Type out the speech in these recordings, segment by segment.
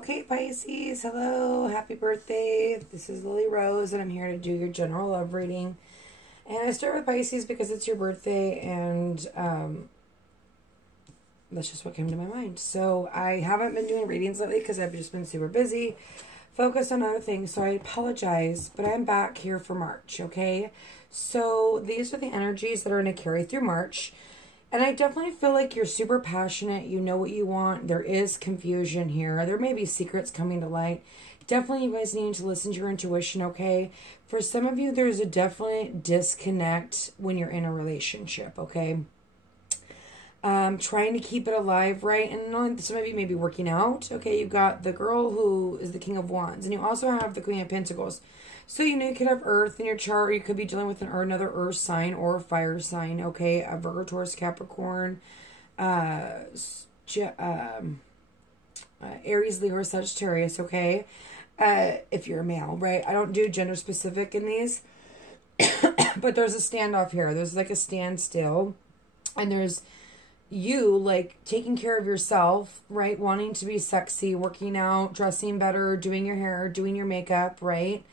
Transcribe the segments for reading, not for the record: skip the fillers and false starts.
Okay, Pisces, hello, happy birthday. This is Lily Rose, and I'm here to do your general love reading. And I start with Pisces because it's your birthday, and that's just what came to my mind. So I haven't been doing readings lately because I've just been super busy, focused on other things, so I apologize, but I'm back here for March, okay? So these are the energies that are going to carry through March. And I definitely feel like you're super passionate. You know what you want. There is confusion here. There may be secrets coming to light. Definitely you guys need to listen to your intuition, okay? For some of you, there's a definite disconnect when you're in a relationship, okay? Trying to keep it alive, right? And some of you may be working out, okay? You've got the girl who is the King of Wands. And you also have the Queen of Pentacles. So, you know, you could have Earth in your chart, or you could be dealing with another Earth sign or a fire sign, okay? A Virgo, Taurus, Capricorn, Aries, Leo, Sagittarius, okay? If you're a male, right? I don't do gender specific in these, but there's a standoff here. There's like a standstill, and there's you like taking care of yourself, right? Wanting to be sexy, working out, dressing better, doing your hair, doing your makeup, right?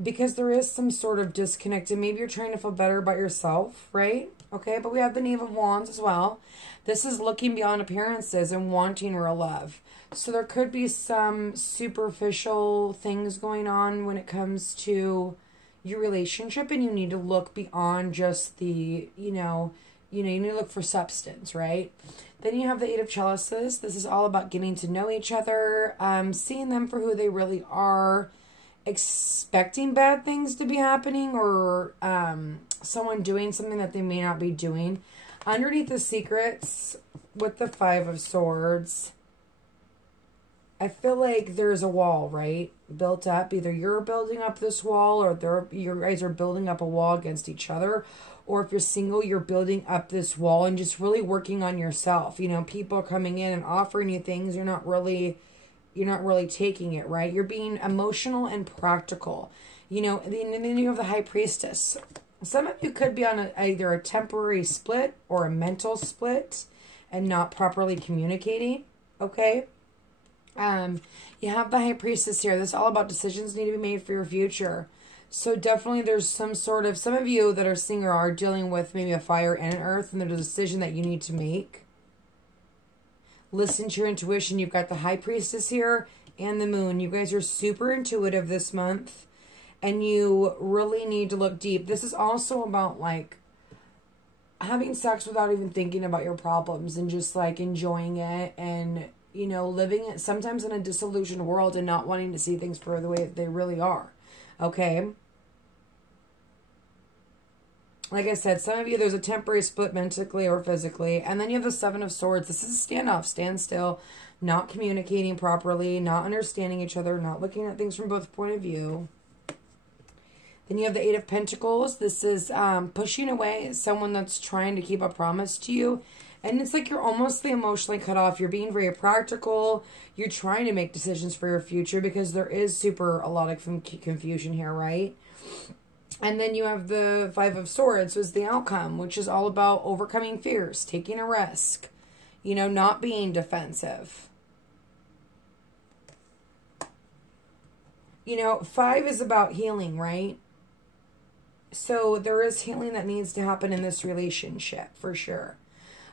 Because there is some sort of disconnect, and maybe you're trying to feel better about yourself, right? Okay, but we have the Knave of Wands as well. This is looking beyond appearances and wanting real love. So there could be some superficial things going on when it comes to your relationship, and you need to look beyond just the, you need to look for substance, right? Then you have the Eight of Chalices. This is all about getting to know each other, seeing them for who they really are, expecting bad things to be happening, or someone doing something that they may not be doing. Underneath the secrets with the Five of Swords, I feel like there's a wall, right? Built up. Either you're building up this wall, or you guys are building up a wall against each other. Or if you're single, you're building up this wall and just really working on yourself. You know, people are coming in and offering you things. You're not really taking it, right? You're being emotional and practical. You know, and then you have the High Priestess. Some of you could be on either a temporary split or a mental split and not properly communicating, okay? You have the High Priestess here. This is all about decisions need to be made for your future. So definitely there's some of you that are single are dealing with maybe a fire and an earth, and there's a decision that you need to make. Listen to your intuition. You've got the High Priestess here and the Moon. You guys are super intuitive this month, and you really need to look deep. This is also about like having sex without even thinking about your problems and just like enjoying it, and you know, living it sometimes in a disillusioned world and not wanting to see things for the way that they really are. Okay? Like I said, some of you, there's a temporary split mentally or physically. And then you have the Seven of Swords. This is a standoff, stand still, not communicating properly, not understanding each other, not looking at things from both point of view. Then you have the Eight of Pentacles. This is pushing away someone that's trying to keep a promise to you. And it's like you're almost emotionally cut off. You're being very practical. You're trying to make decisions for your future because there is a lot of confusion here, right? And then you have the Five of Swords was the outcome, which is all about overcoming fears, taking a risk, you know, not being defensive. You know, 5 is about healing, right? So there is healing that needs to happen in this relationship for sure.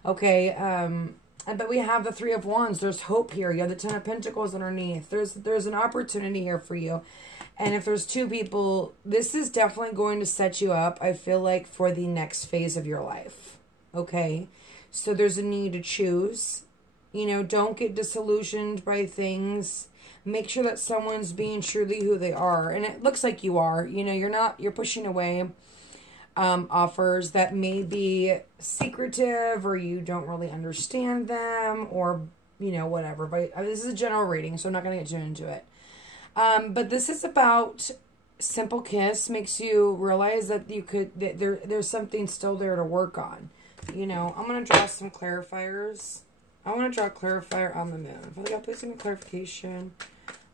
Okay, but we have the Three of Wands. There's hope here. You have the Ten of Pentacles underneath. There's an opportunity here for you. And if there's two people, this is definitely going to set you up, I feel like, for the next phase of your life. Okay? So there's a need to choose. You know, don't get disillusioned by things. Make sure that someone's being truly who they are. And it looks like you are. You know, you're pushing away offers that may be secretive, or you don't really understand them, or, you know, whatever. But this is a general reading, so I'm not going to get too into it. But this is about simple kiss. Makes you realize that there's something still there to work on. You know, I'm going to draw some clarifiers. I want to draw a clarifier on the Moon. Father God, please give me clarification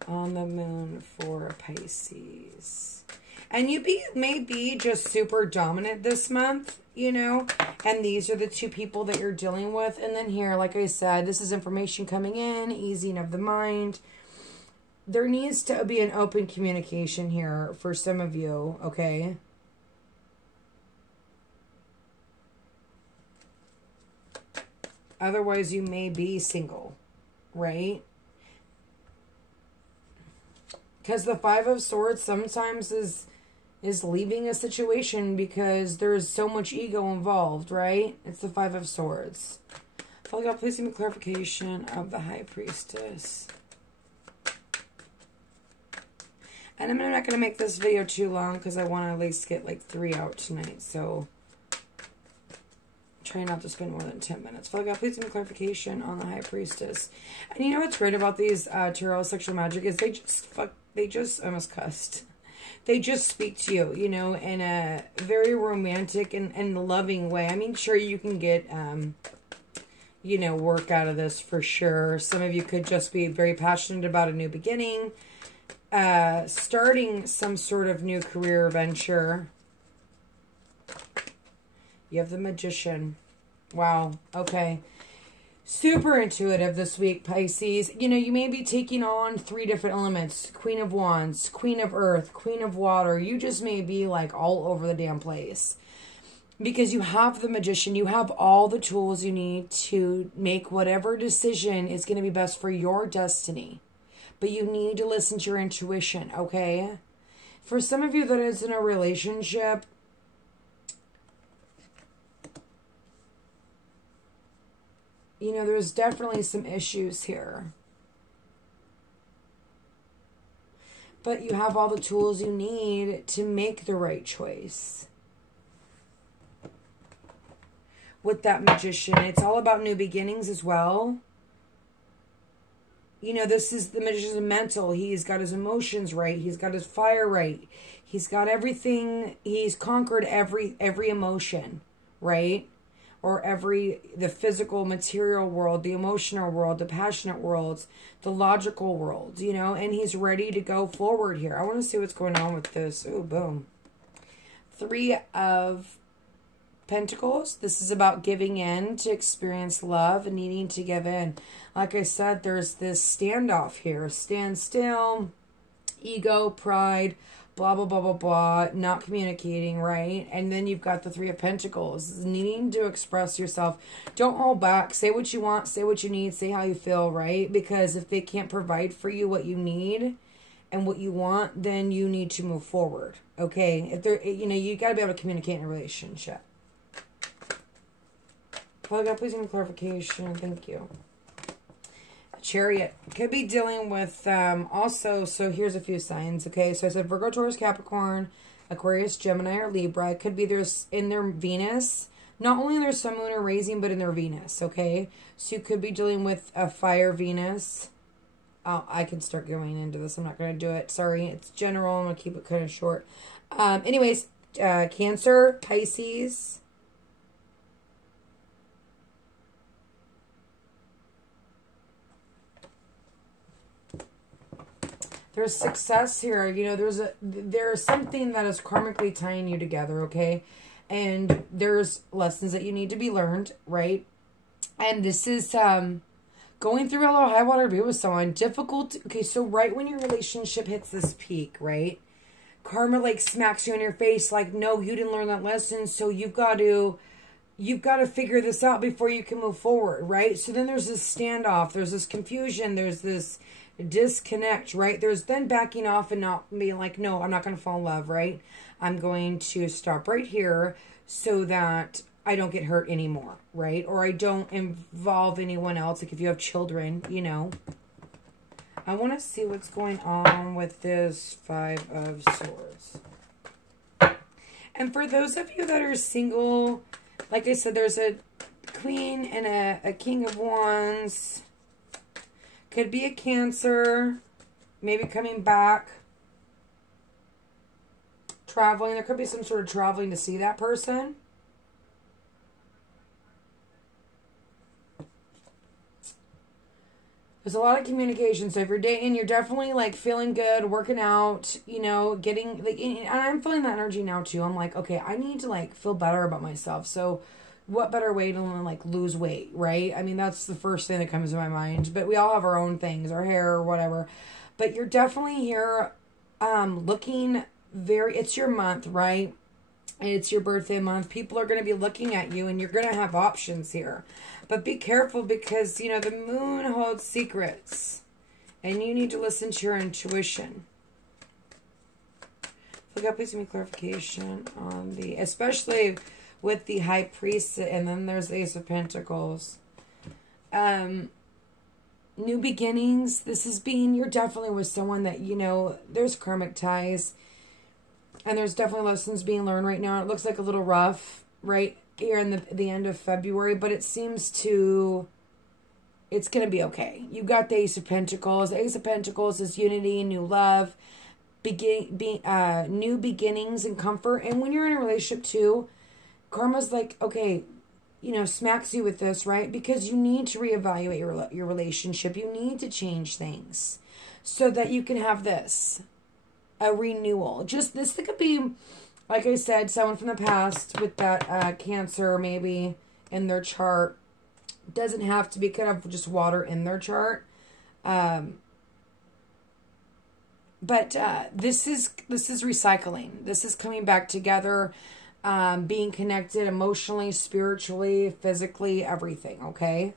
on the Moon for Pisces. And you may be just super dominant this month, you know, and these are the two people that you're dealing with. And then here, like I said, this is information coming in, easing of the mind. there needs to be an open communication here for some of you, okay? Otherwise, you may be single, right? Because the Five of Swords sometimes is leaving a situation because there's so much ego involved, right? It's the Five of Swords. Father God, please give me clarification of the High Priestess. And I'm not going to make this video too long because I want to at least get like 3 out tonight. So, try not to spend more than 10 minutes. Father God, please give me clarification on the High Priestess. And you know what's great about these tarot sexual magic is they just, I almost cussed. They just speak to you, you know, in a very romantic and loving way. I mean, sure, you can get, you know, work out of this for sure. Some of you could just be very passionate about a new beginning, starting some sort of new career venture. You have the Magician. Wow. Okay. Super intuitive this week, Pisces. You know, you may be taking on 3 different elements. Queen of Wands, Queen of Earth, Queen of Water. You just may be like all over the damn place. Because you have the Magician. You have all the tools you need to make whatever decision is going to be best for your destiny. But you need to listen to your intuition, okay? For some of you that is in a relationship, you know, there's definitely some issues here. But you have all the tools you need to make the right choice. With that Magician, it's all about new beginnings as well. You know, this is the Magician's mental. He's got his emotions right. He's got his fire right. He's got everything. He's conquered every emotion, right? Or the physical, material world, the emotional world, the passionate worlds, the logical world, you know, and he's ready to go forward here. I want to see what's going on with this. Ooh, boom. 3 of Pentacles. This is about giving in to experience love and needing to give in. Like I said, there's this standoff here. Stand still, ego, pride, blah, blah, blah, blah, blah, not communicating, right? And then you've got the 3 of Pentacles, needing to express yourself. Don't hold back. Say what you want. Say what you need. Say how you feel, right? Because if they can't provide for you what you need and what you want, then you need to move forward, okay? If they're, you know, you got to be able to communicate in a relationship. Father God, please give me clarification. Thank you. Chariot. Could be dealing with also, so here's a few signs, okay? So I said Virgo, Taurus, Capricorn, Aquarius, Gemini, or Libra. It could be there's in their Venus. Not only in their Sun, Moon, or Rising, but in their Venus, okay? So you could be dealing with a fire Venus. Oh, I can start going into this. I'm not going to do it. Sorry. It's general. I'm going to keep it kind of short. Anyways, Cancer, Pisces. There's success here. You know, there's something that is karmically tying you together, okay? And there's lessons that you need to be learned, right? And this is going through a little high water be with someone. Difficult. Okay, so right when your relationship hits this peak, right? Karma like smacks you in your face like, no, you didn't learn that lesson, so you've got to figure this out before you can move forward, right? So then there's this standoff. There's this confusion. There's this disconnect, right? There's then backing off and not being like, no, I'm not going to fall in love, right? I'm going to stop right here so that I don't get hurt anymore, right? Or I don't involve anyone else. Like if you have children, you know. I want to see what's going on with this 5 of Swords. And for those of you that are single, like I said, there's a Queen and a King of Wands. Could be a Cancer, maybe coming back, traveling. There could be some sort of traveling to see that person. There's a lot of communication. So if you're dating, you're definitely like feeling good, working out, you know, getting like, and I'm feeling that energy now too. I'm like, okay, I need to like feel better about myself. So what better way to like lose weight, right? I mean, that's the first thing that comes to my mind. But we all have our own things, our hair or whatever. But you're definitely here looking very, it's your month, right? It's your birthday month. People are going to be looking at you and you're going to have options here. But be careful because, you know, the moon holds secrets. And you need to listen to your intuition. Look up, please give me clarification on the, especially with the High Priest, and then there's the Ace of Pentacles. New beginnings. This is being, you're definitely with someone that, you know, there's karmic ties. And there's definitely lessons being learned right now. It looks like a little rough right here in the end of February, but it seems to, it's going to be okay. You got the Ace of Pentacles. The Ace of Pentacles is unity, new love, new beginnings and comfort. And when you're in a relationship too, karma's like, okay, you know, smacks you with this, right? Because you need to reevaluate your relationship. You need to change things so that you can have this, a renewal. Just this could be, like I said, someone from the past with that Cancer maybe in their chart. Doesn't have to be, could have just water in their chart. But this is recycling. This is coming back together, being connected emotionally, spiritually, physically, everything, okay?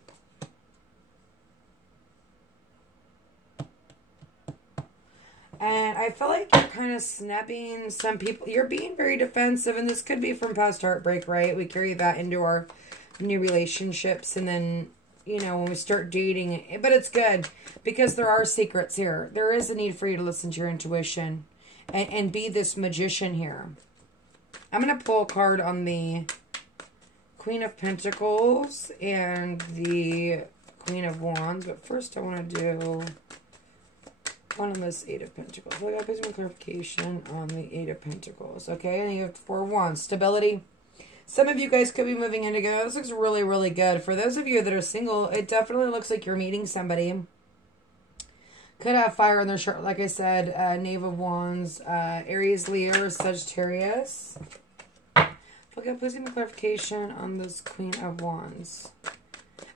And I feel like you're kind of snapping some people. You're being very defensive, and this could be from past heartbreak, right? We carry that into our new relationships, and then, you know, when we start dating, but it's good because there are secrets here. There is a need for you to listen to your intuition and be this magician here. I'm going to pull a card on the Queen of Pentacles and the Queen of Wands, but first I want to do one on this Eight of Pentacles. So I got some clarification on the Eight of Pentacles. Okay, and you have 4 Wands. Stability. Some of you guys could be moving in together. This looks really, really good. For those of you that are single, it definitely looks like you're meeting somebody. Could have fire in their chart, like I said. Knave of Wands, Aries, Leo, Sagittarius. Okay, please give me clarification on this Queen of Wands.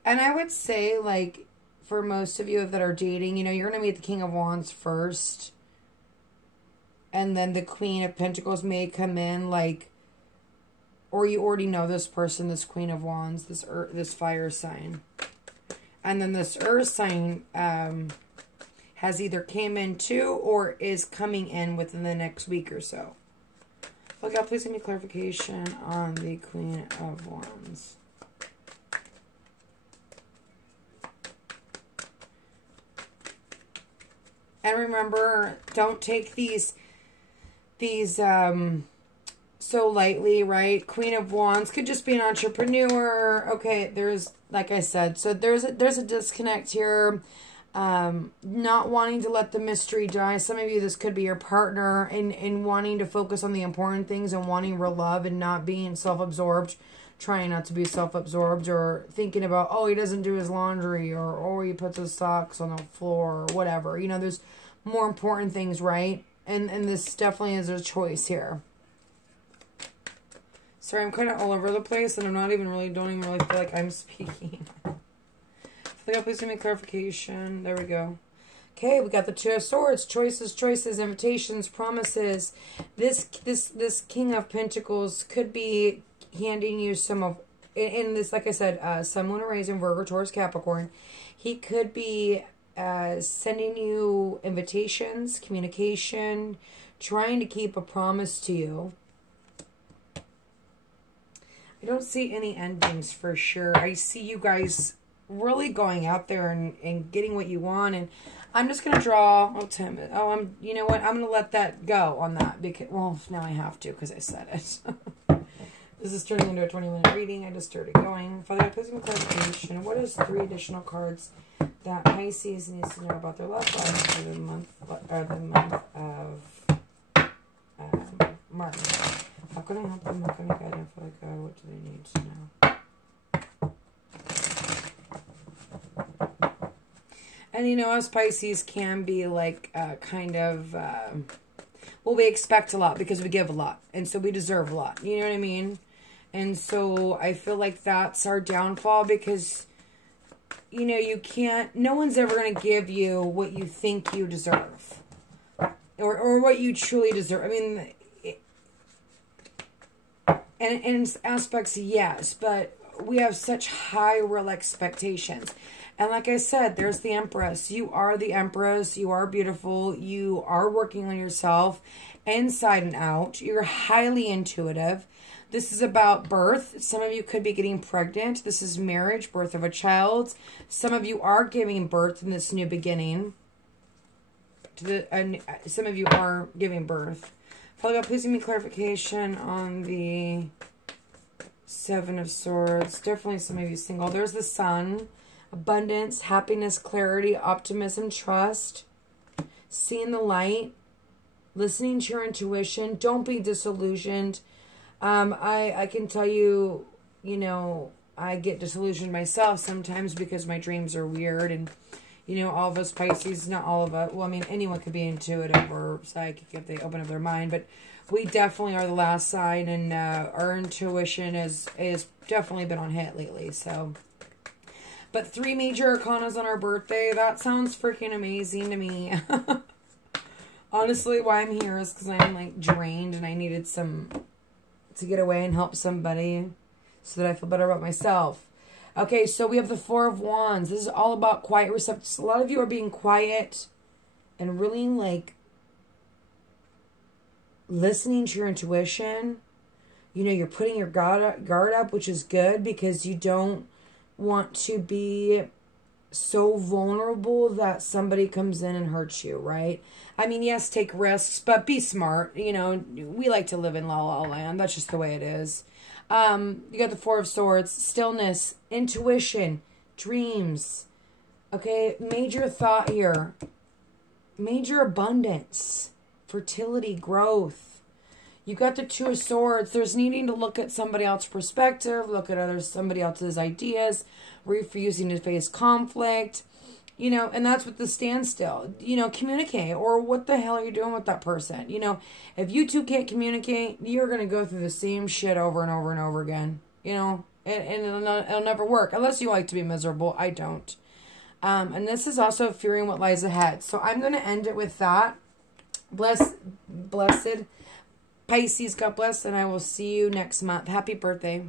And I would say, like, for most of you that are dating, you know, you're going to meet the King of Wands first. And then the Queen of Pentacles may come in, like, or you already know this person, this Queen of Wands, this fire sign. And then this earth sign has either came in too or is coming in within the next week or so. Okay, please give me clarification on the Queen of Wands. And remember, don't take these so lightly, right? Queen of Wands could just be an entrepreneur. Okay, there's, like I said, so there's a disconnect here. Not wanting to let the mystery die. Some of you, this could be your partner and wanting to focus on the important things and wanting real love and not being self-absorbed, trying not to be self-absorbed or thinking about, oh, he doesn't do his laundry or, oh, he puts his socks on the floor or whatever. You know, there's more important things, right? And this definitely is a choice here. Sorry, I'm kind of all over the place, and I'm not even really, don't even really feel like I'm speaking. Okay, please give me clarification. There we go. Okay, we got the Two of Swords. Choices, invitations, promises. This King of Pentacles could be handing you some of, in this, like I said, Sun, Moon, and Rising, Virgo, Taurus, Capricorn. He could be sending you invitations, communication, trying to keep a promise to you. I don't see any endings for sure. I see you guys really going out there and getting what you want. And I'm just going to draw, you know what? I'm going to let that go on that because, well, now I have to because I said it. This is turning into a 20-minute reading. I just started going. Father, please give me clarification. What is 3 additional cards that Pisces needs to know about their love life for the month of March? How can I help them? How can I guide them? Father God, what do they need to know? And you know, us Pisces can be like kind of, well, we expect a lot because we give a lot. And so we deserve a lot. You know what I mean? And so I feel like that's our downfall because, you know, you can't, no one's ever going to give you what you think you deserve. Or what you truly deserve. I mean, and in aspects, yes, but we have such high real expectations. And like I said, there's the Empress. You are the Empress. You are beautiful. You are working on yourself inside and out. You're highly intuitive. This is about birth. Some of you could be getting pregnant. This is marriage, birth of a child. Some of you are giving birth in this new beginning. Some of you are giving birth. Father God, please give me clarification on the Seven of Swords. Definitely some of you single. There's the Sun. Abundance, happiness, clarity, optimism, trust. Seeing the light. Listening to your intuition. Don't be disillusioned. I can tell you, you know, I get disillusioned myself sometimes because my dreams are weird. And, you know, all of us Pisces, not all of us. Well, I mean, anyone could be intuitive or psychic if they open up their mind. But we definitely are the last sign. And our intuition is definitely been on hit lately. So, but 3 major arcanas on our birthday. That sounds freaking amazing to me. Honestly, why I'm here is because I'm like drained and I needed to get away and help somebody so that I feel better about myself. Okay, so we have the Four of Wands. This is all about quiet receptance. A lot of you are being quiet and really like listening to your intuition. You know, you're putting your guard up, which is good because you don't want to be so vulnerable that somebody comes in and hurts you, right? I mean, yes, take risks, but be smart. You know, we like to live in La La Land. That's just the way it is. You got the Four of Swords, stillness, intuition, dreams. Okay, major thought here. Major abundance, fertility, growth. You got the Two of Swords. There's needing to look at somebody else's perspective, look at somebody else's ideas, refusing to face conflict. You know, and that's with the standstill. You know, communicate. Or what the hell are you doing with that person? You know, if you two can't communicate, you're going to go through the same shit over and over and over again. You know, and it'll never work. Unless you like to be miserable. I don't. And this is also fearing what lies ahead. So I'm going to end it with that. Blessed Pisces, God bless. And I will see you next month. Happy birthday.